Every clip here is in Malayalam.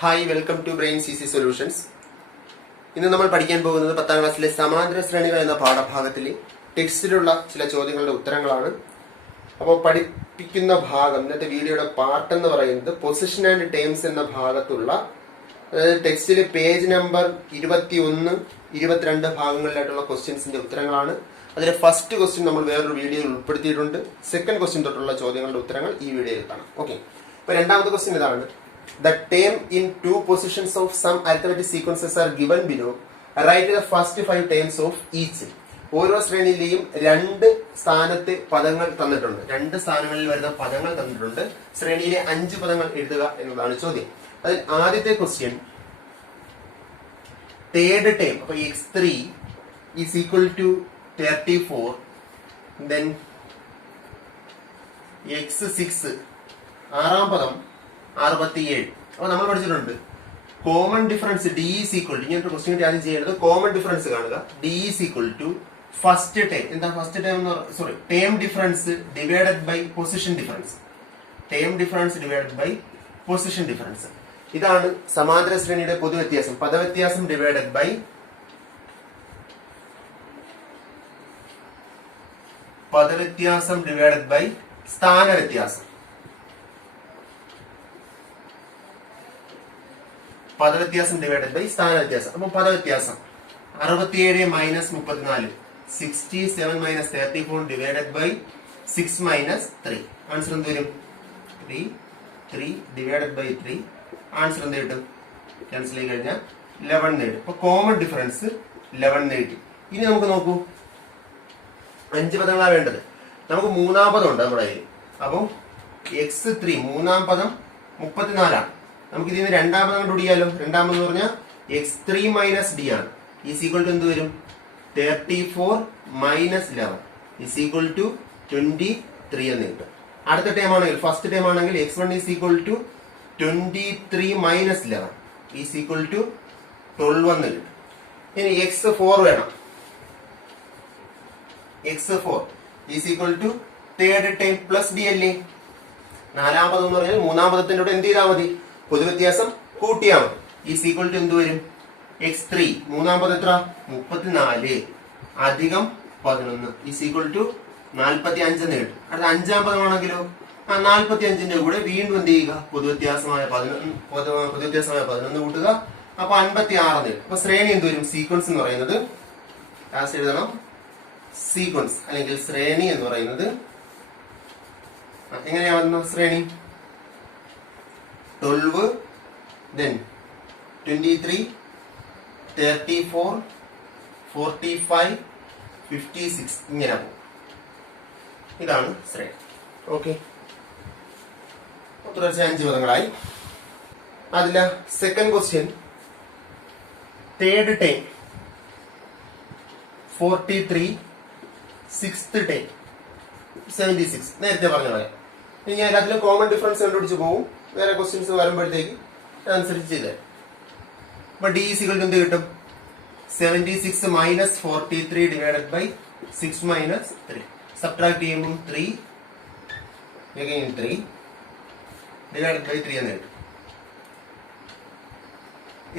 Hi, welcome to brain CC solutions. ഇന്ന് നമ്മൾ പഠിക്കാൻ പോകുന്നത് 10ാം ക്ലാസ്സിലെ സമാന്തര ശ്രേണികൾ എന്ന പാഠഭാഗത്തിലെ ടെക്സ്റ്റിലുള്ള ചില ചോദ്യങ്ങളുടെ ഉത്തരങ്ങളാണ്. അപ്പോൾ പഠിപ്പിക്കുന്ന ഭാഗം, ഇന്നത്തെ വീഡിയോയുടെ പാർട്ട് എന്ന് പറയുന്നത് പൊസിഷൻ ആൻഡ് ടേംസ് എന്ന ഭാഗത്തുള്ള, അതായത് ടെക്സ്റ്റിലെ പേജ് നമ്പർ 21, 22 ഭാഗങ്ങളിലായിട്ടുള്ള ക്വസ്റ്റ്യൻസിന്റെ ഉത്തരങ്ങളാണ്. അതിലെ ഫസ്റ്റ് ക്വസ്റ്റ്യൻ നമ്മൾ വേറൊരു വീഡിയോയിൽ ഉൾപ്പെടുത്തിയിട്ടുണ്ട്. സെക്കൻഡ് ക്വസ്റ്റ്യൻ തൊട്ടുള്ള ചോദ്യങ്ങളുടെ ഉത്തരങ്ങൾ ഈ വീഡിയോയിൽ കാണാം. ഓക്കെ, അപ്പൊ രണ്ടാമത്തെ ക്വസ്റ്റ്യൻ ഇതാണ്. The term in two positions of some arithmetic sequences are given below. Write the first 5 terms of each. ഓരോ ശ്രേണിയിലെയും 2 സ്ഥാനത്തെ പദങ്ങൾ തന്നിട്ടുണ്ട്. 2 സ്ഥാനങ്ങളിൽ വരുന്ന പദങ്ങൾ തന്നിട്ടുണ്ട്. ശ്രേണിയിലെ 5 പദങ്ങൾ എഴുതുക എന്നതാണ് ചോദ്യം. അതിൽ ആദ്യത്തെ ക്വസ്റ്റ്യൻ, തേർഡ് ടേം. അപ്പൊ x3 is equal to 34, then x6 ആറാം പദം 67. അപ്പൊ നമ്മൾ പഠിച്ചിട്ടുണ്ട് common difference d is equal to, ഇങ്ങനത്തെ ക്വസ്റ്റ്യൻ ആദ്യം ചെയ്യേണ്ടത് കോമൺ ഡിഫറൻസ് കാണുക. d is equal to first term. എന്താ ഫസ്റ്റ് ടേം എന്ന് പറയുന്നത്? Sorry, term difference divided by position difference. Term difference divided by position difference. ഇതാണ് സമാന്തര ശ്രേണിയുടെ പൊതുവ്യത്യാസം. പദവ്യത്യാസം ഡിവൈഡഡ് ബൈ പദവ്യത്യാസം ഡിവൈഡഡ് ബൈ സ്ഥാനവ്യത്യാസം. പദവ്യത്യാസം ഡിവൈഡഡ് ബൈ സ്ഥാനവ്യത്യാസം. അപ്പൊ പദവ്യത്യാസം 67 minus 34, 67 minus 34 divided by 6 minus 3. Answer എന്ത് വരും? 3 ഡിവൈഡഡ് ബൈ 3. ആൻസർ എന്ത് കിട്ടും? ക്യാൻസൽ ചെയ്ത് കഴിഞ്ഞാൽ 11 നേടും. അപ്പൊ കോമൺ ഡിഫറൻസ് 11 നേടി. ഇനി നമുക്ക് നോക്കൂ, 5 പദങ്ങളാണ് വേണ്ടത്. നമുക്ക് മൂന്നാം പദം ഉണ്ട് നമ്മുടെ കയ്യിൽ. അപ്പൊ x3 മൂന്നാം പദം 34 നമുക്ക് ഇതിന് രണ്ടാം പദം കണ്ടുപിടിക്കാമല്ലോ. രണ്ടാം പദം എന്ന് പറഞ്ഞാൽ x3 മൈനസ് d ആണ്. ഈസ് ഈക്വൽ ടു എന്ത് വരും? 34 മൈനസ് 11 ഈസ് ഈക്വൽ ടു 23 എന്ന് കിട്ടും. അടുത്ത ടൈം ആണെങ്കിൽ, ഫസ്റ്റ് ടൈം ആണെങ്കിൽ x1 is equal to 23 minus 11 is equal to 12 എന്ന് കിട്ടും. ഇനി x4 വേണം. x4 is equal to third term plus d അല്ലേ. നാലാം പദം എന്ന് പറഞ്ഞാൽ മൂന്നാം പദത്തിന്റെ കൂടെ എന്ത് ചെയ്താൽ മതി? പൊതുവ്യത്യാസം കൂട്ടിയാൽ മതി. ഈസ് ഈക്വൽ ടു എന്ത് വരും? x3 മൂന്നാം പദം എത്ര? 34 അധികം 11 ഈസ് ഈക്വൽ ടു 45 എന്ന് കിട്ടും. അടുത്ത അഞ്ചാം പദമാണെങ്കിലോ 45ന്റെ കൂടെ വീണ്ടും എന്ത് ചെയ്യുക? പൊതുവ്യത്യാസമായ 11 കൂട്ടുക. അപ്പൊ 56 എന്ന് കിട്ടും. അപ്പൊ ശ്രേണി എന്ത് വരും? സീക്വൻസ് എന്ന് പറയുന്നത്, ലാസ്റ്റ് എഴുതണം, സീക്വൻസ് അല്ലെങ്കിൽ ശ്രേണി എന്ന് പറയുന്നത് എങ്ങനെയാ വരുന്നത്? ശ്രേണി 12, then 23, 34, 45, 56 ഇങ്ങനെ പോകും. ഇതാണ് ശ്രേണി. ഓക്കെ, തുടർച്ച 5 പദങ്ങളായി. അതില second question, third time 43, sixth time 76. നേരത്തെ പറഞ്ഞ പോലെ ഇനി ഞാൻ അതിൽ കോമൺ ഡിഫറൻസ് കണ്ടുപിടിച്ച് പോകും. വേറെ ക്വസ്റ്റ്യൻസ് വരുമ്പോഴത്തേക്ക് അതനുസരിച്ച് ചെയ്തേ. അപ്പൊ d ഈക്വൽ ടു എന്ത് കിട്ടും? 76 minus 43 divided by 6 minus 3. Subtract ചെയ്യുമ്പോൾ 3 ഡിവൈഡഡ് ബൈ 3 എന്ന് കിട്ടും.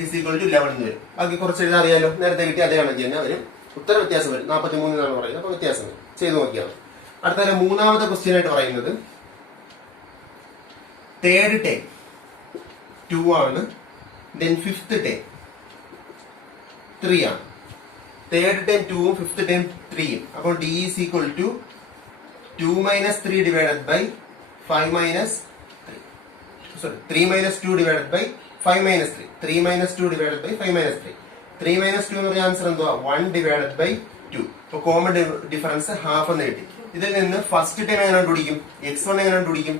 ഈസ് ഈക്വൽ ടു 11 എന്ന് വരും. ബാക്കി കുറച്ച് എഴുതാൻ അറിയാലോ, നേരത്തെ കിട്ടി അതേ കണക്ക് തന്നെ വരും. ഉത്തര വ്യത്യാസം വരും. 43 എന്നാണ് പറയുന്നത്. അപ്പൊ വ്യത്യാസം വരും. ചെയ്ത് നോക്കിയാണ്. അടുത്ത മൂന്നാമത്തെ ക്വസ്റ്റ്യൻ ആയിട്ട് പറയുന്നത്, തേർഡ് ടൈം 2 ആണ്, ദെൻ ഫിഫ്ത് ടൈം 3 ആണ്. തേർഡ് ടൈം 2ഉം ഫിഫ്ത് ടൈം 3ഉം. അപ്പോൾ d is equal to 2 minus 3 divided by 5 minus 3. Sorry, 3 minus 2 divided by 5 minus 3. 3 minus 2 divided by 5 minus 3. 3 minus 2 എന്ന് പറഞ്ഞ ആൻസർ എന്തുവാ? 1 ഡിവൈഡഡ് ബൈ 2. അപ്പൊ കോമൺ ഡിഫറൻസ് ഹാഫ് എന്ന് കിട്ടി. ഇതിൽ നിന്ന് ഫസ്റ്റ് ടൈം എങ്ങനെ കണ്ടുപിടിക്കും? x1 എങ്ങനെ കണ്ടുപിടിക്കും?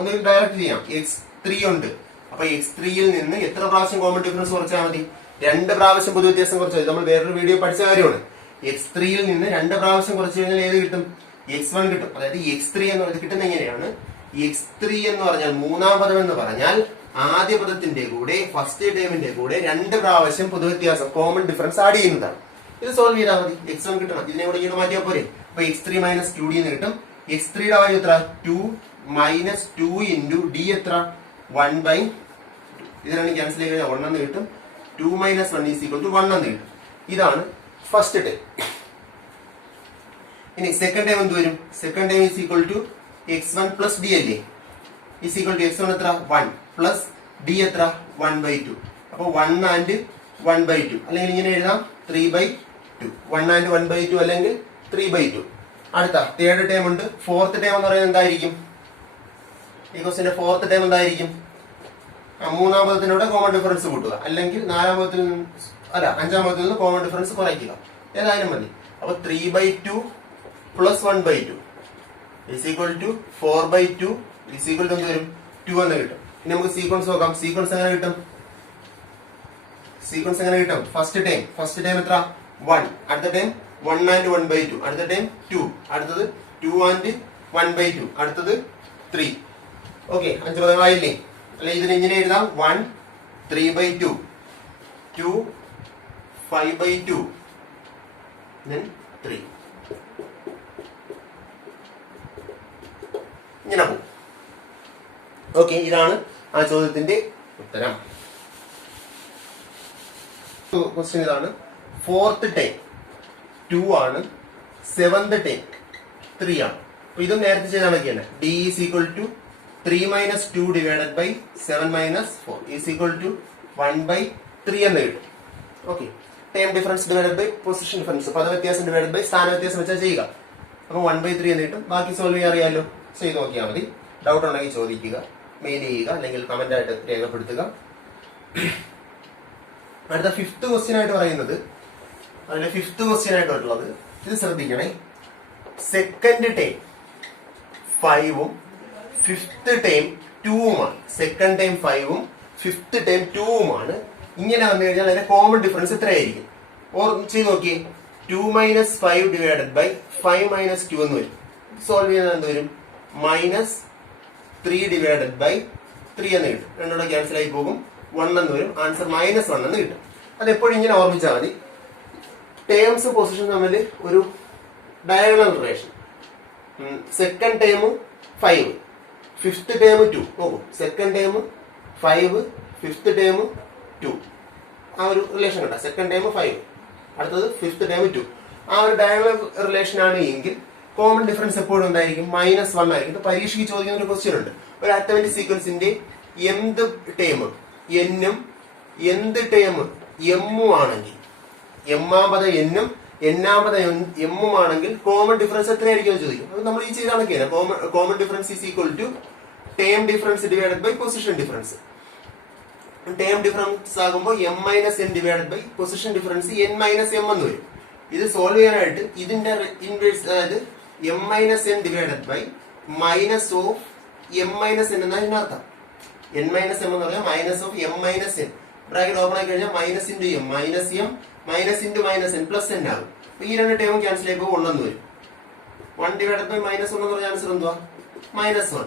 ഒന്ന് ഡയറക്റ്റ് ചെയ്യാം. x3 ഉണ്ട്. അപ്പൊ x3യിൽ നിന്ന് എത്ര പ്രാവശ്യം കോമൺ ഡിഫറൻസ് കുറച്ചാൽ മതി? 2 പ്രാവശ്യം പൊതുവ്യത്യാസം കുറച്ചാൽ. നമ്മൾ വേറൊരു വീഡിയോ പഠിച്ച കാര്യമാണ്. x3യിൽ നിന്ന് 2 പ്രാവശ്യം കുറച്ച് കഴിഞ്ഞാൽ ഏത് കിട്ടും? x1 കിട്ടും. അതായത് x3 എന്ന് പറയുന്നത് കിട്ടുന്ന എങ്ങനെയാണ്? x3 എന്ന് പറഞ്ഞാൽ മൂന്നാം പദം എന്ന് പറഞ്ഞാൽ ആദ്യ പദത്തിന്റെ കൂടെ ഫസ്റ്റ് ടൈമിന്റെ കൂടെ 2 പ്രാവശ്യം പൊതുവ്യത്യാസം കോമൺ ഡിഫറൻസ് ആഡ് ചെയ്യുന്നതാണ്. ഇത് സോൾവ് ചെയ്താൽ മതി. x1 കിട്ടണം. ഇതിനെ കൂടെ ഇങ്ങനെ മാറ്റിയാൽ പോരെ. അപ്പൊ x3 മൈനസ് 2d എന്ന് കിട്ടും. x3യുടെ വാല്യൂ എത്ര? 2 മൈനസ് 2 ഇൻറ്റു ഡി എത്ര? 1 ഇത് രണ്ടും ക്യാൻസൽ ചെയ്ത് കഴിഞ്ഞാൽ 1 എന്ന് കിട്ടും. 2 - 1 = 1 എന്ന് കിട്ടും. ഇതാണ് ഫസ്റ്റ് ടൈം. ഇനി സെക്കൻഡ് ടൈം എന്ത് വരും? സെക്കൻഡ് ടൈം = x1 + d അല്ലേ? x1 എത്ര? 1 പ്ലസ് d എത്ര? 1/2. അപ്പൊ 1 and 1/2 അല്ലെങ്കിൽ ഇങ്ങനെ എഴുതാം 3/2. 1 and 1/2 അല്ലെങ്കിൽ 3/2. അടുത്ത തേർഡ് ടൈം ഉണ്ട്. ഫോർത്ത് ടൈം എന്ന് പറയുന്നത് എന്തായിരിക്കും? ഈ ക്വസ്റ്റിന്റെ ഫോർത്ത് ടൈം എന്തായിരിക്കും? മൂന്നാമത്തിനൂടെ കോമൺ ഡിഫറൻസ് കൂട്ടുക, അല്ലെങ്കിൽ അഞ്ചാമത്തിൽ നിന്ന് കോമൺ ഡിഫറൻസ് കുറയ്ക്കുക, ഏതായാലും മതി. അപ്പൊ 3/2 + 1/2 = 4/2 = എന്ത് വരും? 2 എന്ന് കിട്ടും. ഇനി നമുക്ക് സീക്വൻസ് നോക്കാം. സീക്വൻസ് എങ്ങനെ കിട്ടും? ഫസ്റ്റ് ടൈം എത്ര? 1. അടുത്ത ടൈം 1 and 1/2. അടുത്ത ടൈം 2. അടുത്തത് 2 and 1/2. അടുത്തത് 3. ഓക്കെ, 5 പദങ്ങളായില്ലേ? അല്ലെ ഇതിന് ഇങ്ങനെ എഴുതാം 1 3/2, 2 5/2, then 3. ഇങ്ങനെ പോകും. ഓക്കെ, ഇതാണ് ആ ചോദ്യത്തിന്റെ ഉത്തരം. ക്വസ്റ്റ്യൻ ഇതാണ്. ഫോർത്ത് ടൈം 2 ആണ്, സെവന്ത് ടൈം 3 ആണ്. അപ്പൊ ഇതും നേരത്തെ ചെയ്ത കണക്കാണ്. d = 3 - 2 / 7 - 4 = 1/3 എന്ന് കിട്ടും. Okay, time difference / position difference, പദവ്യത്യാസം / സ്ഥാനവ്യത്യാസം വെച്ചാൽ ചെയ്യുക. അപ്പൊ 1/3 എന്ന് കിട്ടും. ബാക്കി സോൾവ് ചെയ്യാൻ അറിയാമല്ലോ, ചെയ്ത് നോക്കിയാൽ മതി. ഡൗട്ട് ഉണ്ടെങ്കിൽ ചോദിക്കുക, മെയിൽ ചെയ്യുക, അല്ലെങ്കിൽ കമന്റ് ആയിട്ട് രേഖപ്പെടുത്തുക. അടുത്ത ഫിഫ്ത്ത് ക്വസ്റ്റ്യൻ ആയിട്ട് പറയുന്നത്, ഇത് ശ്രദ്ധിക്കണേ. സെക്കൻഡ് ടൈം 5-ഉം ഫിഫ്ത്ത് ടൈം 2-ഉമാണ്. സെക്കൻഡ് ടൈം 5-ഉം ഫിഫ്ത്ത് ടൈം 2-ഉമാണ്. ഇങ്ങനെ വന്നു കഴിഞ്ഞാൽ അതിന്റെ കോമൺ ഡിഫറൻസ് എത്രയായിരിക്കും? ചെയ്ത് നോക്കിയേ. 2 - 5 / 5 - 2 എന്ന് വരും. സോൾവ് ചെയ്യുന്നത് എന്ത് വരും? -3 / 3 എന്ന് കിട്ടും. രണ്ടുകൂടെ ക്യാൻസൽ ആയി പോകും. 1 എന്ന് വരും. ആൻസർ -1 എന്ന് കിട്ടും. അതെപ്പോഴും ഇങ്ങനെ ഓർമ്മിച്ചാൽ മതി. ടേംസ് പൊസിഷൻ തമ്മിൽ ഒരു diagonal relation. Second time 5, fifth time 2. നോക്കൂ, സെക്കൻഡ് ടൈം 5, ഫിഫ്ത്ത് ടൈം 2. ആ ഒരു റിലേഷൻ കണ്ട. സെക്കൻഡ് ടൈം 5, അടുത്തത് ഫിഫ്ത്ത് ടൈം 2. ആ ഒരു ഡയഗണൽ റിലേഷൻ ആണ് എങ്കിൽ കോമൺ ഡിഫറൻസ് എപ്പോഴും എന്തായിരിക്കും? -1 ആയിരിക്കും. ഇത് പരീക്ഷയ്ക്ക് ചോദിക്കുന്ന ഒരു ക്വസ്റ്റ്യൻ ഉണ്ട്. ഒരു അരിത്മെറ്റിക് സീക്വൻസിന്റെ എന്ത് ടൈം n-ഉം എന്ത് ടൈം m-ഉം ആണെങ്കിൽ, m-ആമത് n-ഉം n-ആമത് m-ഉം ആണെങ്കിൽ കോമൺ ഡിഫറൻസ് എത്രയായിരിക്കും എന്ന് ചോദിക്കും. അത് നമ്മൾ ഈ ചെയ്ത കണക്കാണ്. Common difference = time difference / position difference. Time difference ആകുമ്പോൾ m - n / position difference n - m എന്ന് വരും. ഇത് സോൾവ് ചെയ്യാനായിട്ട് ഇതിന്റെ ഇൻവേഴ്സ്, അതായത് m - n / -m - n എന്നാണ് ഇതിനർത്ഥം. n - m എന്ന് പറഞ്ഞാൽ -m - n. ബ്രാക്കറ്റ് ഓപ്പൺ ആയി കഴിഞ്ഞാൽ -m - n + n ആകും. ഈ രണ്ട് ടേമും ക്യാൻസൽ ചെയ്യുമ്പോൾ 1 എന്ന് വരും. 1 / -1 എന്ന് പറഞ്ഞ ആൻസർ എന്തുവാ? -1.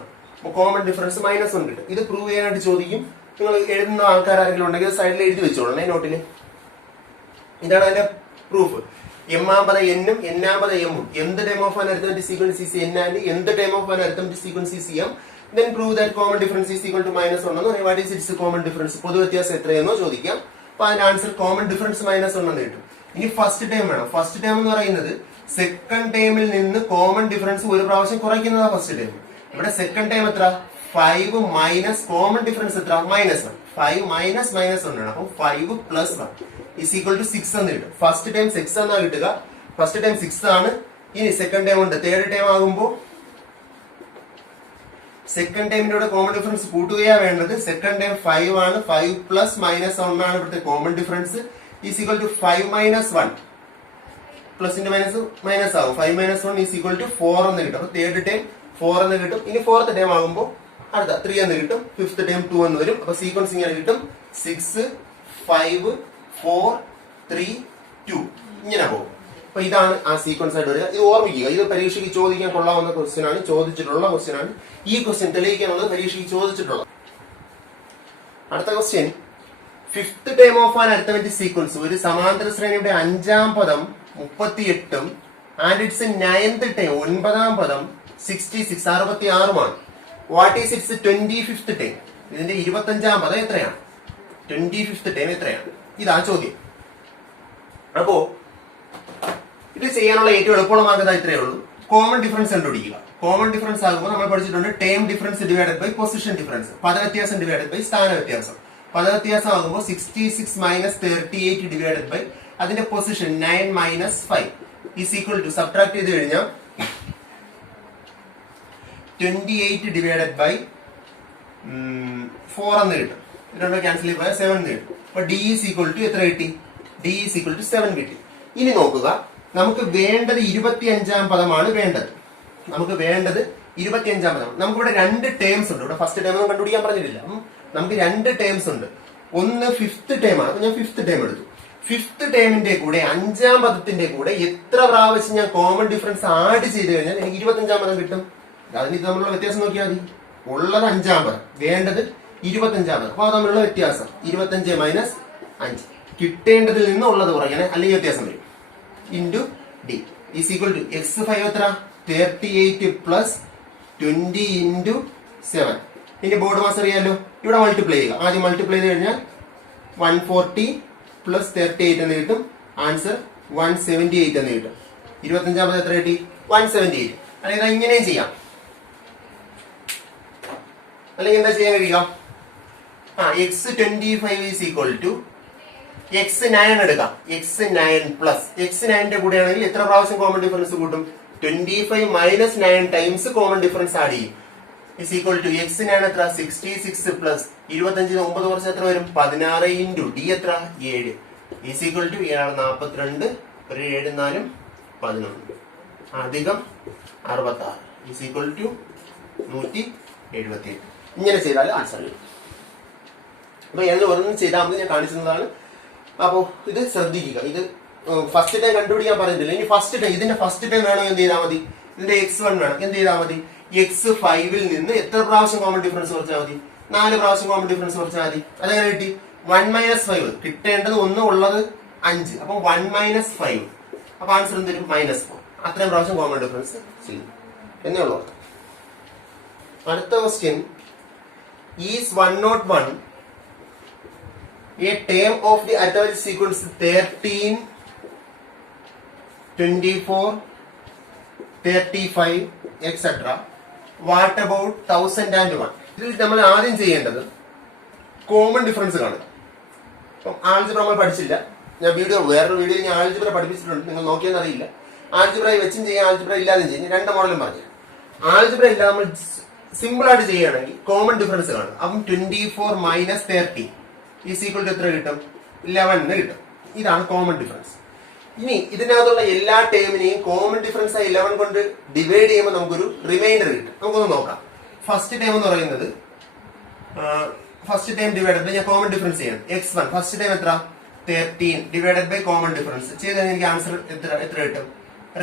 കോമൺ ഡിഫറൻസ് -1 കിട്ടും. ഇത് പ്രൂവ് ചെയ്യാനായിട്ട് ചോദിക്കും. നിങ്ങൾ എഴുതുന്ന ആൾക്കാർ ആരെങ്കിലും ഉണ്ടെങ്കിൽ സൈഡിൽ എഴുതി വെച്ചോളണേ നോട്ടില്. ഇതാണ് അതിന്റെ പ്രൂഫ്. m-ആമത് n-ഉം n-ആമത് m-ഉം എന്ത് time of an arithmetic sequence is n and എന്ത് time of an arithmetic sequence is m, then prove that common difference is equal to -1 എന്ന് പറയും. What is its common difference? പൊതുവ്യത്യാസം എത്രയെന്നോ ചോദിക്കാം. അപ്പൊ അതിന്റെ ആൻസർ കോമൺ ഡിഫറൻസ് -1 എന്ന് കിട്ടും. ഇനി ഫസ്റ്റ് ടൈം വേണം. ഫസ്റ്റ് ടൈം എന്ന് പറയുന്നത് സെക്കൻഡ് ടൈമിൽ നിന്ന് കോമൺ ഡിഫറൻസ് ഒരു പ്രാവശ്യം കുറയ്ക്കുന്നതാണ് ഫസ്റ്റ് ടൈം. ഇവിടെ സെക്കൻഡ് ടൈം എത്ര? 5 മൈനസ് കോമൺ ഡിഫറൻസ് എത്ര? -1. 5 മൈനസ് -1 ആണ്. അപ്പൊ 5 + 1 = 6 എന്ന് കിട്ടും. ഫസ്റ്റ് ടൈം 6 എന്നാ കിട്ടുക. ഫസ്റ്റ് ടൈം 6 ആണ്. ഇനി സെക്കൻഡ് ടൈം ഉണ്ട്. തേർഡ് ടൈം ആകുമ്പോൾ സെക്കൻഡ് ടൈമിന്റെ കോമൺ ഡിഫറൻസ് കൂട്ടുകയാണ് വേണ്ടത്. സെക്കൻഡ് ടൈം 5 ആണ്. 5 + -1 ആണ് ഇവിടുത്തെ കോമൺ ഡിഫറൻസ്. = 5 - 1. പ്ലസിന്റെ മൈനസ് ആകും. 5 - 1 = 4 എന്ന് കിട്ടും. അപ്പൊ തേർഡ് ടൈം 4 എന്ന് കിട്ടും. ഇനി ഫോർത്ത് ടൈം ആകുമ്പോൾ അടുത്ത 3 എന്ന് കിട്ടും. ഫിഫ്ത്ത് ടൈം 2 എന്ന് വരും. അപ്പൊ സീക്വൻസ് ഇങ്ങനെ കിട്ടും. 6 5 4 3 2 ഇങ്ങനെ പോകും. അപ്പൊ ഇതാണ് ആ സീക്വൻസ് ആയിട്ട് വരിക. ഇത് ഓർമ്മിക്കുക. ഇത് പരീക്ഷയ്ക്ക് ചോദിക്കാൻ കൊള്ളാവുന്ന ക്വസ്റ്റ്യൻ ആണ്. ചോദിച്ചിട്ടുള്ള ക്വസ്റ്റ്യൻ ആണ്. ഈ ക്വസ്റ്റ്യൻ തെളിയിക്കാനുള്ളത് പരീക്ഷയ്ക്ക് ചോദിച്ചിട്ടുള്ളത്. അടുത്ത question, fifth time of an arithmetic sequence. ഒരു സമാന്തര ശ്രേണിയുടെ 5-ാം പദം 38-ഉം ആൻഡ് ഇറ്റ്സ് 9th ടൈം 9-ാം പദം 66 66-മാണ്. What is its 25th time? ഇതിന്റെ 25ാം പദം എത്രയാണ്? 25th ടേം എത്രയാണ്? ഇതാണ് ചോദ്യം. അപ്പോ ഇത് ചെയ്യാനുള്ള ഏറ്റവും എളുപ്പമുള്ള മാർഗം ഇത്രയേ ഉള്ളൂ. കോമൺ ഡിഫറൻസ് കണ്ടുപിടിക്കുക. കോമൺ ഡിഫറൻസ് ആകുമ്പോൾ നമ്മൾ പഠിച്ചിട്ടുണ്ട് term difference divided by position difference, പദവ്യത്യാസം ഡിവൈഡഡ് ബൈ സ്ഥാന വ്യത്യാസം. പദവ്യത്യാസം ആകുമ്പോൾ 66 മൈനസ് 38 ഡിവൈഡഡ് ബൈ അതിന്റെ position 9 minus 5 is equal to subtract ചെയ്ത് കഴിഞ്ഞാൽ 28 ഡിവൈഡഡ് ബൈ 4 എന്ന് കിട്ടും. രണ്ടോ ക്യാൻസൽ ചെയ്ത് 7 എന്ന് കിട്ടും. അപ്പൊ ഡി ഈസ് ഈക്വൽ ടു എത്ര കിട്ടി? ഡി ഈസ് ഈക്വൽ ടു 7 കിട്ടി. ഇനി നോക്കുക, നമുക്ക് വേണ്ടത് 25ാം പദമാണ് വേണ്ടത്. നമുക്ക് വേണ്ടത് 25ാം പദമാണ്. നമുക്കിവിടെ 2 ടേംസ് ഉണ്ട്. ഇവിടെ ഫസ്റ്റ് ടേം ഒന്നും കണ്ടുപിടിക്കാൻ പറഞ്ഞിട്ടില്ല. നമുക്ക് 2 ടേംസ് ഉണ്ട്. ഒന്ന് 5th ടേം ആണ്. ഞാൻ 5th ടേം എടുത്തു. 5th ടേമിന്റെ കൂടെ 5ാം പദത്തിന്റെ കൂടെ എത്ര പ്രാവശ്യം ഞാൻ കോമൺ ഡിഫറൻസ് ആഡ് ചെയ്ത് കഴിഞ്ഞാൽ എനിക്ക് 25ാം പദം കിട്ടും. അതിന് ഇത് തമ്മിലുള്ള വ്യത്യാസം നോക്കിയാൽ മതി. ഉള്ളത് 5ാം പദം, വേണ്ടത് 25ാം പദം. അപ്പൊ അത് തമ്മിലുള്ള വ്യത്യാസം 25 മൈനസ് 5. കിട്ടേണ്ടതിൽ നിന്ന് ഉള്ളത് കുറയ്ക്കണം, അല്ലെങ്കിൽ വ്യത്യാസം വരും. Into d is equal to x5 എത്ര? 38 പ്ലസ് 20 ഇൻറ്റു 7. ഇനി ബോർഡ് മാസ് അറിയാലോ, ഇവിടെ മൾട്ടിപ്ലൈ ചെയ്യുക. ആദ്യം മൾട്ടിപ്ലൈ ചെയ്ത് കഴിഞ്ഞാൽ 140 പ്ലസ് 38 എന്ന് കിട്ടും. ആൻസർ 178 എന്ന് കിട്ടും. 25ാം പദം എത്ര കിട്ടി? 178. അല്ലെങ്കിൽ ഇങ്ങനെയും ചെയ്യാം. അല്ലെങ്കിൽ എന്താ ചെയ്യാൻ കഴിയുക? x25 is equal to x9 എടുക്കാം. x9 പ്ലസ് x9ന്റെ കൂടെ ആണെങ്കിൽ എത്ര പ്രാവശ്യം കോമൺ ഡിഫറൻസ് കൂട്ടും? 25 minus 9 times common difference add ചെയ്യും. ഇസ് ഈക്വൽ ടു x9 എത്ര? 66 പ്ലസ് 25 9 കുറച്ച് എത്ര വരും? 16 ഇൻറ്റു ഡി എത്ര? 7. ഇസ് ഈക്വൽ ടു 42 ഒരു 7 4 11 അധികം 66 ഇസ് ഈക്വൽ ടു 178. ഇങ്ങനെ ചെയ്താൽ ആൻസർ കിട്ടും. അപ്പൊ ഞാൻ ഒരെണ്ണം ചെയ്താൽ മതി, ഞാൻ കാണിച്ചതാണ്. അപ്പോ ഇത് ശ്രദ്ധിക്കുക. ഇത് ഫസ്റ്റ് ടൈം കണ്ടുപിടിക്കാൻ പറഞ്ഞിട്ടില്ല. ഇനി ഫസ്റ്റ് ടൈം, ഇതിന്റെ ഫസ്റ്റ് ടൈം വേണോ എന്ത് ചെയ്താൽ മതി? ഇതിന്റെ x1 വേണം, എന്ത് ചെയ്താൽ മതി? x5ൽ നിന്ന് എത്ര പ്രാവശ്യം കോമൺ ഡിഫറൻസ് കുറച്ചാൽ മതി? 4 പ്രാവശ്യം കോമൺ ഡിഫറൻസ് കുറച്ചാൽ മതി. അതെങ്ങനെ കിട്ടി? 1 മൈനസ് 5. കിട്ടേണ്ടത് 1 ഉള്ളത് 5. അപ്പൊ 1 മൈനസ് 5. അപ്പൊ ആൻസർ എന്ത് വരും? -4. അത്രയും പ്രാവശ്യം കോമൺ ഡിഫറൻസ് ചെയ്യും എന്നേ ഉള്ളൂ. അടുത്ത question, is 101 a term of the arithmetic sequence 13, 24, 35, etc. What about 1001? ഇതിൽ നമ്മൾ ആദ്യം ചെയ്യേണ്ടത് കോമൺ ഡിഫറൻസ് കാണുക. അപ്പം ആൾജിബ്ര നമ്മൾ പഠിച്ചില്ല. ഞാൻ വേറൊരു വീഡിയോ ഞാൻ ആൾജിബ്ര പഠിപ്പിച്ചിട്ടുണ്ട്, നിങ്ങൾ നോക്കിയെന്ന് അറിയില്ല. ആൾജിബ്ര വെച്ചും ചെയ്യാം, ആൾജിബ്ര ഇല്ലാതെയും ചെയ്യാം. 2 മോഡലും പറഞ്ഞു. ആൾജിബ്ര ഇല്ലാതെ നമ്മൾ സിമ്പിൾ ആയിട്ട് ചെയ്യുകയാണെങ്കിൽ കോമൺ ഡിഫറൻസ് കാണുക. അപ്പം 24 മൈനസ് 30 ഈസ് ഈക്വൽ ടു എത്ര കിട്ടും? 11 എന്ന് കിട്ടും. ഇതാണ് കോമൺ ഡിഫറൻസ്. ഇനി ഇതിനകത്തുള്ള എല്ലാ ടേമിനെയും കോമൺ ഡിഫറൻസ് 11 കൊണ്ട് ഡിവൈഡ് ചെയ്യുമ്പോൾ നമുക്കൊരു റിമൈൻഡർ കിട്ടും. നമുക്കൊന്ന് നോക്കാം. ഫസ്റ്റ് ടേം എന്ന് പറയുന്നത് ഫസ്റ്റ് ടൈം ഡിവൈഡഡ് ബൈ, ഞാൻ കോമൺ ഡിഫറൻസ് ചെയ്യണം. x1 ഫസ്റ്റ് ടൈം എത്ര? 13 ഡിവൈഡഡ് ബൈ കോമൺ ഡിഫറൻസ് ചെയ്ത് കഴിഞ്ഞാൽ എനിക്ക് ആൻസർ എത്ര കിട്ടും?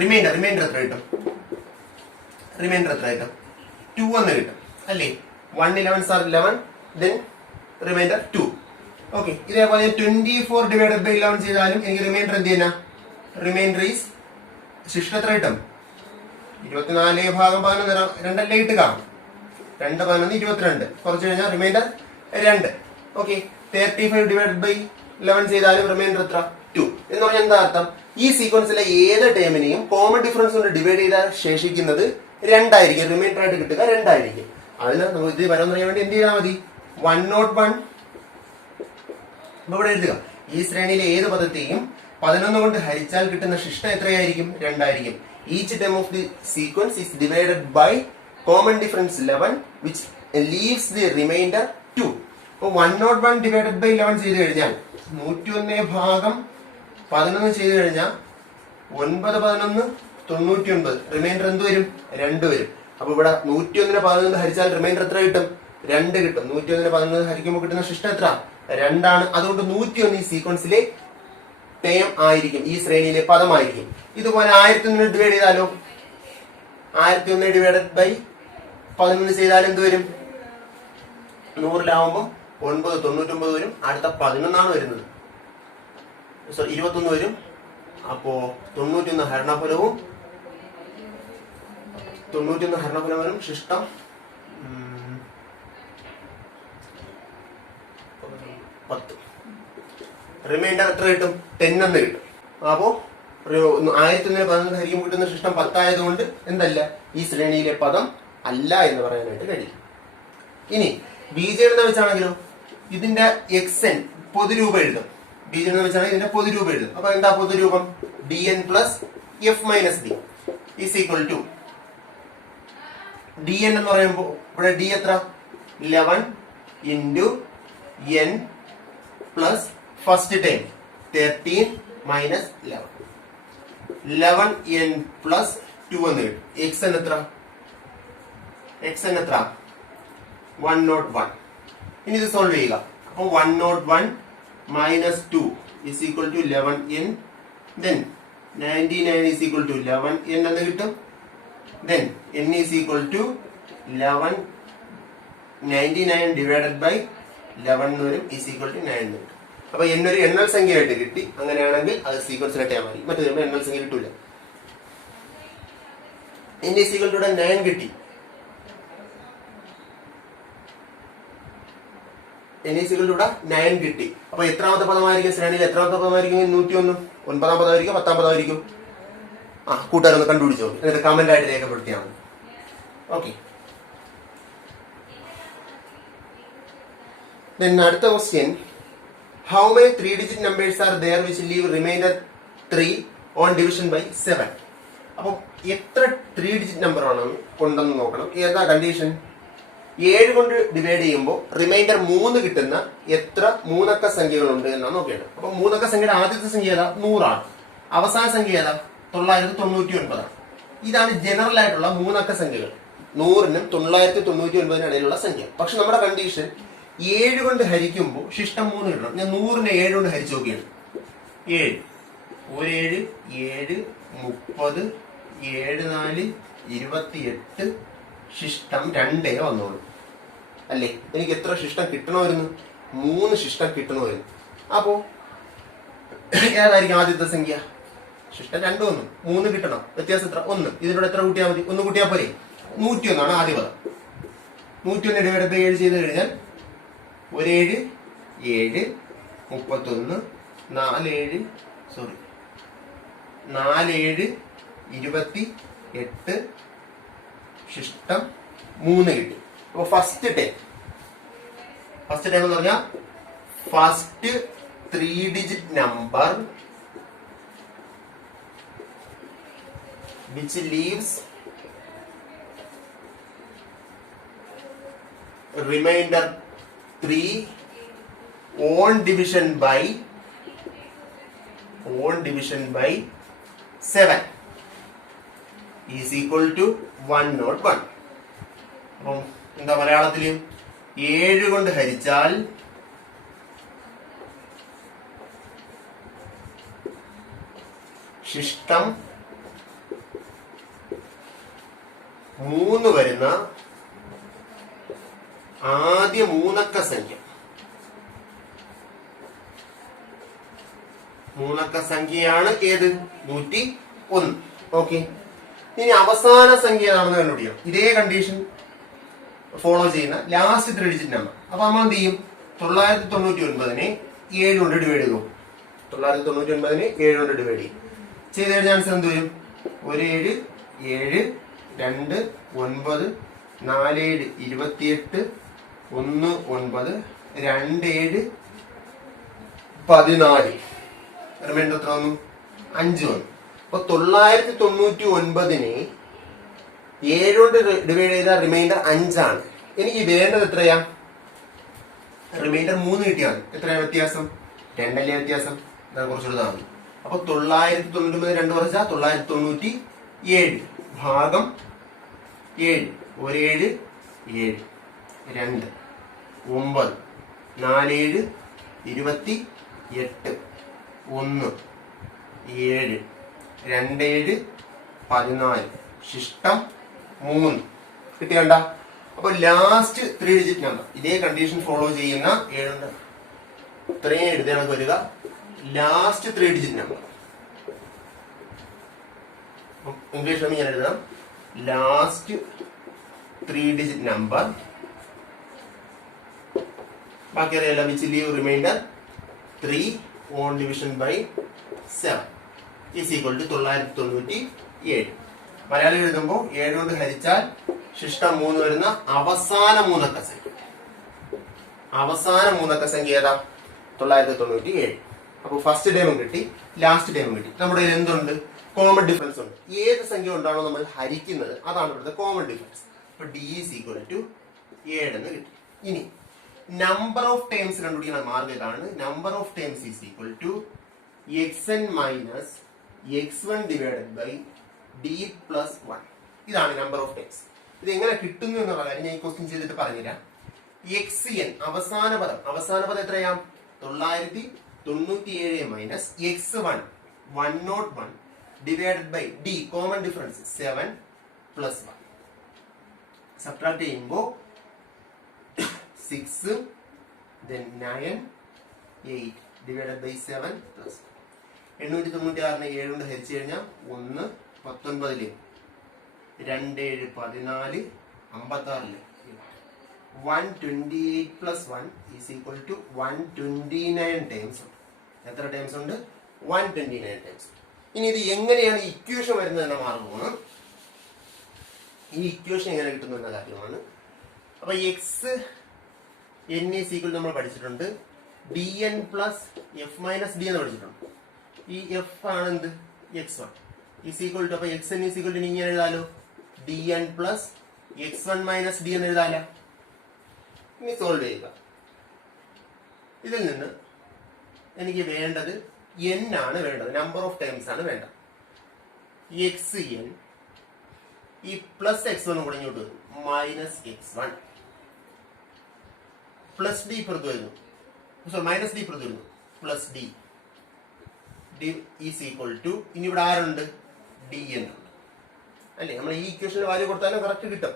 റിമൈൻഡർ എത്ര കിട്ടും? റിമൈൻഡർ എത്ര കിട്ടും? 2 എന്ന് കിട്ടും അല്ലേ? 1 11s are 11, then reminder 2. Okay, ഇതേപോലെ 24 ഡിവൈഡഡ് ബൈ 11 ചെയ്താലും എനിക്ക് റിമൈൻഡർ എന്ത് ചെയ്യുന്ന? റിമൈൻഡർ ഈസ് ശിഷ്ടം എത്ര കിട്ടും? 24 ഭാഗം 11 2 ഇട്ട് കാണും. 2 11 22. കുറച്ച് കഴിഞ്ഞാൽ റിമൈൻഡർ 2. ഓക്കെ, 35 ഡിവൈഡഡ് ബൈ 11 ചെയ്താലും റിമൈൻഡർ എത്ര? 2. എന്ന് പറഞ്ഞാൽ എന്താ അർത്ഥം? ഈ സീക്വൻസിലെ ഏത് ടേമിനെയും കോമൺ ഡിഫറൻസ് കൊണ്ട് ഡിവൈഡ് ചെയ്താൽ ശേഷിക്കുന്നത് 2 ആയിരിക്കും. റിമൈൻഡർ ആയിട്ട് കിട്ടുക 2 ആയിരിക്കും. അതിന് നമുക്ക് ഇത് വരാൻ വേണ്ടി എന്ത് ചെയ്താൽ മതി? 101 ഇവിടെ എഴുതുക. ഈ ശ്രേണിയിലെ ഏത് പദത്തെയും 11 കൊണ്ട് ഹരിച്ചാൽ കിട്ടുന്ന ശിഷ്ടം എത്രയായിരിക്കും? 2 ആയിരിക്കും. Each term of the sequence is divided by common difference 11 which leaves the remainder 2. അപ്പൊ 101 ഡിവൈഡഡ് ബൈ 11 ചെയ്ത് കഴിഞ്ഞാൽ 101 ഭാഗം 11 ചെയ്ത് കഴിഞ്ഞാൽ 9 11 99. റിമൈൻഡർ എന്ത് വരും? 2 വരും. അപ്പൊ ഇവിടെ 101 11 ഹരിച്ചാൽ റിമൈൻഡർ എത്ര കിട്ടും? 2 കിട്ടും. 101 11 ഹരിക്കുമ്പോൾ കിട്ടുന്ന ശിഷ്ടം എത്ര? 2 ആണ്. അതുകൊണ്ട് 101 ഈ സീക്വൻസിലെ ടേം ആയിരിക്കും, ഈ ശ്രേണിയിലെ പദമായിരിക്കും. ഇതുപോലെ 1001 ഡിവൈഡ് ചെയ്താലോ? 1001 ഡിവൈഡഡ് ബൈ 11 ചെയ്താൽ എന്ത് വരും? 100ലാവുമ്പോൾ 9 99 വരും. അടുത്ത 11 വരുന്നത്, സോറി 21 വരും. അപ്പോ 91 ഹരണഫലവും 91 ഹരണഫലം വരും. ശിഷ്ടം 10. റിമൈൻഡർ എത്ര കിട്ടും? 10 എന്ന് കിട്ടും. അപ്പോ 1111 ഹരിക്കുമ്പോൾ കിട്ടുന്ന ശിഷ്ടം 10 ആയതുകൊണ്ട് എന്തല്ല, ഈ ശ്രേണിയിലെ പദം അല്ല എന്ന് പറയാനായിട്ട് കഴിയും. ഇനി ബീജഗണിതം വെച്ചാണെങ്കിലോ ഇതിന്റെ xn പൊതുരൂപം എഴുതും. ബീജഗണിതം വെച്ചാണെങ്കിൽ ഇതിന്റെ പൊതുരൂപം എഴുതും. അപ്പൊ എന്താ പൊതുരൂപം? dn plus F minus d is equal to dn എന്ന് പറയുമ്പോൾ ഇവിടെ d എത്ര? 11 into n plus first term 13 minus 11. 11n plus 2 എന്ന് കിട്ടും. xn എത്ര? 101. ഇനി ഇത് സോൾവ് ചെയ്യുക. അപ്പൊ 101 minus 2 is equal to 11n. Then 99 is equal to 11n എന്ന് കിട്ടും. Then n is equal to 11. 99 divided by 11 എന്ന് വരും, is equal to 9 എന്ന് കിട്ടും. അപ്പൊ n ഒരു എണ്ണൽ സംഖ്യയായിട്ട് കിട്ടി. അങ്ങനെയാണെങ്കിൽ അത് സീക്വൻസിലിട്ടാൽ മതി. മറ്റു വരുമ്പോൾ എണ്ണൽ സംഖ്യ കിട്ടൂല. n is equal to 9 കിട്ടി. n is equal to 9 കിട്ടി. അപ്പൊ എത്രാമത്തെ പദമായിരിക്കും ശ്രേണിയിൽ? എത്രാമത്തെ പദമായിരിക്കും? 101. 9ാം പദമായിരിക്കും? 10ാം പദമായിരിക്കും? കൂട്ടുകാരൊന്ന് കണ്ടുപിടിച്ചോ, എന്നിട്ട് കമന്റ് ആയിട്ട് രേഖപ്പെടുത്തിയാൽ മതി. ഓക്കെ. അടുത്ത question, how many 3-digit numbers are there which leave remainder 3 on division by 7? അപ്പൊ എത്ര 3-digit നമ്പർ ആണ് ഉണ്ടെന്ന് നോക്കണം. ഏതാ കണ്ടീഷൻ? 7 കൊണ്ട് ഡിവൈഡ് ചെയ്യുമ്പോൾ റിമൈൻഡർ 3 കിട്ടുന്ന എത്ര മൂന്നക്ക സംഖ്യകളുണ്ട് എന്നാണ് നോക്കേണ്ടത്. അപ്പൊ മൂന്നക്ക സംഖ്യയുടെ ആദ്യത്തെ സംഖ്യ ഏതാ? 100 ആണ്. അവസാന സംഖ്യ ഏതാ? 999 ആണ്. ഇതാണ് ജനറൽ ആയിട്ടുള്ള മൂന്നക്ക സംഖ്യകൾ. 100നും 999 ഇടയിലുള്ള സംഖ്യ. പക്ഷെ നമ്മുടെ കണ്ടീഷൻ 7 കൊണ്ട് ഹരിക്കുമ്പോൾ ശിഷ്ടം 3 കിട്ടണം. ഞാൻ 100നെ 7 കൊണ്ട് ഹരിച്ചു നോക്കിയാണ്. 7 1 7 30 7 4 28 ശിഷ്ടം 2 വന്നോളൂ അല്ലേ? എനിക്ക് എത്ര ശിഷ്ടം കിട്ടണമായിരുന്നു? 3 ശിഷ്ടം കിട്ടണമായിരുന്നു. അപ്പോ ഏതായിരിക്കും ആദ്യത്തെ സംഖ്യ? ശിഷ്ടം 2 വന്നു, 3 കിട്ടണം. വ്യത്യാസം എത്ര? 1. ഇതിനോട് എത്ര കൂട്ടിയാൽ മതി? 1 കൂട്ടിയാൽ പോരെ? 101 ആണ് ആദ്യ പദം. 101 ഡിവൈഡ് ബൈ 7 ചെയ്ത് കഴിഞ്ഞാൽ 1 7 31 4 28 ശിഷ്ടം 3 കിട്ടി. അപ്പൊ ഫസ്റ്റ് ടൈം എന്ന് പറഞ്ഞാൽ first 3-digit number which leaves remainder 3 on division by 7 is equal to 101. അപ്പം എന്താ മലയാളത്തില് 7 കൊണ്ട് ഹരിച്ചാൽ ശിഷ്ടം 3 വരുന്ന ആദ്യ മൂന്നക്ക സംഖ്യയാണ് ഏത്? 101. ഓക്കെ. ഇനി അവസാന സംഖ്യ ഏതാണെന്ന് കണ്ടുപിടിക്കണം. ഇതേ കണ്ടീഷൻ ഫോളോ ചെയ്യുന്ന ലാസ്റ്റ് 3-digit നമ്പർ. അപ്പൊ നമ്മൾ എന്ത് ചെയ്യും? 999നെ 7 കൊണ്ട് ഡിവൈഡ് ചെയ്തു. 999നെ 7 കൊണ്ട് ഡിവൈഡ് ചെയ്യും. ചെയ്ത് കഴിഞ്ഞാൽ ആൻസർ എന്ത് വരും? 1 7 7 2 9 4 7 28 1 9 2 7 14. റിമൈൻഡർ എത്ര വന്നു? 5 വന്നു. അപ്പൊ 999നെ 7 കൊണ്ട് ഡിവൈഡ് ചെയ്ത റിമൈൻഡർ 5 ആണ്. എനിക്ക് വേണ്ടത് എത്രയാ? റിമൈൻഡർ 3 കിട്ടിയാണ്. എത്രയാ വ്യത്യാസം? 2 അല്ലേ വ്യത്യാസം? കുറച്ചുകൂടെ മതി. അപ്പൊ 999 2 കുറച്ചാൽ 997 ഭാഗം 7 1 7 7 2 9 4 7 28 1 7 2 7 14 ശിഷ്ടം 3 കിട്ടിയണ്ട. അപ്പൊ ലാസ്റ്റ് 3-digit നമ്പർ ഇതേ കണ്ടീഷൻ ഫോളോ ചെയ്യുന്ന 7 ഇത്രയും എഴുതണം വരിക. ലാസ്റ്റ് 3-digit നമ്പർ ഇംഗ്ലീഷ് ഞാൻ എഴുതാം. ലാസ്റ്റ് 3-digit നമ്പർ ബാക്കി അറിയാലോ, which leave remainder 3 on division by 7 is equal to 997. Malayalam എഴുതുമ്പോൾ 7 കൊണ്ട് ഹരിച്ചാൽ ശിഷ്ടം 3 വരുന്ന അവസാന മൂന്നക്ക സംഖ്യ ഏതാ? 997. അപ്പൊ ഫസ്റ്റ് ടൈമും കിട്ടി, ലാസ്റ്റ് ടൈമും കിട്ടി. നമ്മുടെ കയ്യിൽ എന്തുണ്ട്? കോമൺ ഡിഫറൻസ് ഉണ്ട്. ഏത് സംഖ്യ കൊണ്ടാണോ നമ്മൾ ഹരിക്കുന്നത് അതാണ് ഇവിടുത്തെ കോമൺ ഡിഫറൻസ്. അപ്പൊ ഡി ഈസ് ഈക്വൽ ടു 7 എന്ന് കിട്ടി. ഇനി നമ്പർ ഓഫ് ടേംസ് കണ്ടുപിടിക്കുന്ന മാർഗം ഇതാണ്. Number of terms is equal to xn minus x1 divided by d plus 1. ഇതാണ് നമ്പർ ഓഫ് ടേംസ്. ഇത് എങ്ങനെ കിട്ടുന്നു എന്നുള്ള കാര്യം ഞാൻ ഈ ക്വസ്റ്റ്യൻ ചെയ്തിട്ട് പറഞ്ഞുതരാം. xn അവസാന പദം എത്രയാ? 997 minus x1 101 divided by d common difference 7 plus 1. Subtract ചെയ്യുമ്പോൾ 6 then 9 8 divided by 7 plus 896 7 കൊണ്ട് ഹരിച്ചു കഴിഞ്ഞാൽ 1 19 2 7 14 56 128 plus 1 is equal to 129 times. എത്ര ടൈംസ് ഉണ്ട്? 129 ടൈംസ്. ഇനി ഇത് എങ്ങനെയാണ് ഇക്വേഷൻ വരുന്നത് എന്ന മാർഗമാണ്. ഈ ഇക്വേഷൻ എങ്ങനെ കിട്ടുന്നു എന്ന കാര്യമാണ്. അപ്പൊ എക്സ് എൻ ഈസ് ഈക്വൽ നമ്മൾ പഠിച്ചിട്ടുണ്ട്. D N plus F minus D എന്ന് പഠിച്ചിട്ടുണ്ട്. ഈ എഫ് ആണ് എന്ത്? x1 ഈസ് ഈക്വൽ ടു, അപ്പൊ X N is equal to ഇങ്ങനെ എഴുതാലോ, D N plus x1 minus D എന്ന് എഴുതാലോ. ഇനി സോൾവ് ചെയ്യുക. ഇതിൽ നിന്ന് എനിക്ക് വേണ്ടത് n ആണ് വേണ്ടത്, നമ്പർ ഓഫ് ടൈംസ് ആണ് വേണ്ടത്. എക്സ് എൻ ഈ പ്ലസ് x1 കൂടെ ഇങ്ങോട്ട് വരും, മൈനസ് x1 പ്ലസ് ഡി പുറത്തു വരുന്നു, മൈനസ് ഡി പുറത്തു വരുന്നു, plus d is equal to, ഇനി ഇവിടെ ആരുണ്ട്? ഡി എൻ ഉണ്ട് അല്ലേ? നമ്മൾ ഈ ഇക്വേഷനിൽ വാല്യൂ കൊടുത്താലും കറക്റ്റ് കിട്ടും.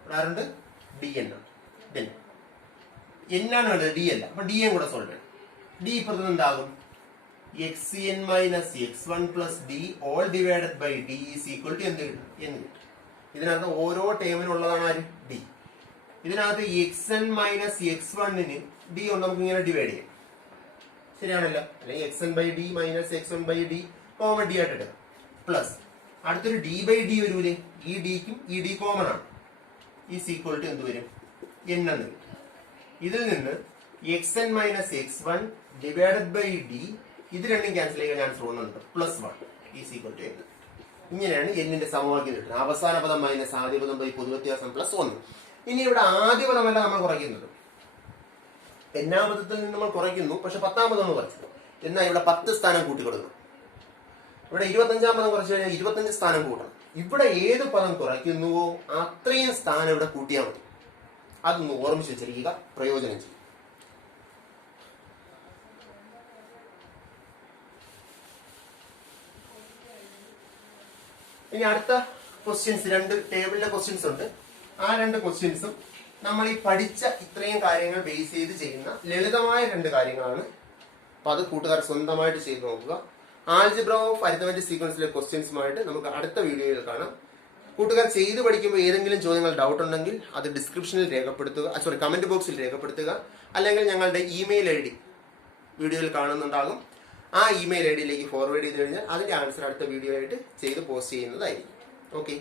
ഇവിടെ ആരുണ്ട്? ഡി എൻ ഉണ്ട്. എന്നാണ് വേണ്ടത്, ഡി അല്ല. അപ്പൊ ഡി എൻ കൂടെ സോൾവ് ചെയ്യണം. ഡി ഇപ്പുറത്ത് എന്താകും? X n minus x1 plus d all divided by d is equal to എന്ത് കിട്ടും? എന്ന് കിട്ടും. ഇതിനകത്ത് ഓരോ ടേമിനുള്ളതാണ് ആര്? ഡി. ഇതിനകത്ത് xn മൈനസ് x1 ഡി കൊണ്ട് നമുക്ക് ഇങ്ങനെ ഡിവൈഡ് ചെയ്യാം. ശരിയാണല്ലോ? അല്ലെങ്കിൽ xn by d minus x1 by d common d ആയിട്ട് എടുക്കാം. പ്ലസ് അടുത്തൊരു ഡി ബൈ ഡി വരൂലേ? ഈ ഡിക്കും ഈ ഡി കോമൺ ആണ്. ഈസ് ഈക്വൽ ടു എന്ത് വരും? n എന്ന് കിട്ടും. ഇതിൽ നിന്ന് xn minus x1 divided by d, ഇത് രണ്ടും ക്യാൻസൽ ചെയ്യാൻ ചാൻസ് തോന്നുന്നുണ്ട്, plus 1 is equal to n. ഇങ്ങനെയാണ് എന്നിന്റെ സമവാക്യം കിട്ടുന്നത്. അവസാന പദം മൈനസ് ആദ്യ പദം ബൈ പൊതുവ്യത്യാസം പ്ലസ് 1. ഇനി ഇവിടെ ആദ്യ പദമല്ല നമ്മൾ കുറയ്ക്കുന്നത്, n പദത്തിൽ നിന്ന് നമ്മൾ കുറയ്ക്കുന്നു, പക്ഷെ 10ാം പദം നമ്മൾ കുറച്ചു. എന്നാൽ ഇവിടെ 10 സ്ഥാനം കൂട്ടി കൊടുക്കണം. ഇവിടെ 25ാം പദം കുറച്ചു കഴിഞ്ഞാൽ 25 സ്ഥാനം കൂട്ടണം. ഇവിടെ ഏത് പദം കുറയ്ക്കുന്നുവോ അത്രയും സ്ഥാനം ഇവിടെ കൂട്ടിയാൽ മതി. അതൊന്ന് ഓർമ്മിച്ച് വെച്ചിരിക്കുക, പ്രയോജനം ചെയ്യും. ഇനി അടുത്ത ക്വസ്റ്റ്യൻസ്, 2 ടേബിളിലെ ക്വസ്റ്റ്യൻസ് ഉണ്ട്. ആ 2 ക്വസ്റ്റ്യൻസും നമ്മൾ ഈ പഠിച്ച ഇത്രയും കാര്യങ്ങൾ ബേസ് ചെയ്ത് ചെയ്യുന്ന ലളിതമായ 2 കാര്യങ്ങളാണ്. അപ്പൊ അത് കൂട്ടുകാർ സ്വന്തമായിട്ട് ചെയ്ത് നോക്കുക. ആൾജിബ്ര ഓഫ് അരിത്മെറ്റിക് സീക്വൻസിലെ ക്വസ്റ്റ്യൻസുമായിട്ട് നമുക്ക് അടുത്ത വീഡിയോയിൽ കാണാം. കൂട്ടുകാർ ചെയ്ത് പഠിക്കുമ്പോൾ ഏതെങ്കിലും ചോദ്യങ്ങൾ ഡൗട്ട് ഉണ്ടെങ്കിൽ അത് ഡിസ്ക്രിപ്ഷനിൽ രേഖപ്പെടുത്തുക, കമന്റ് ബോക്സിൽ രേഖപ്പെടുത്തുക. അല്ലെങ്കിൽ ഞങ്ങളുടെ ഇമെയിൽ ID വീഡിയോയിൽ കാണുന്നുണ്ടാകും. ആ ഇമെയിൽ ID യിലേക്ക് ഫോർവേഡ് ചെയ്ത് കഴിഞ്ഞാൽ അതിന്റെ ആൻസർ അടുത്ത വീഡിയോ ആയിട്ട് ചെയ്ത് പോസ്റ്റ് ചെയ്യുന്നതായിരിക്കും. ഓക്കെ.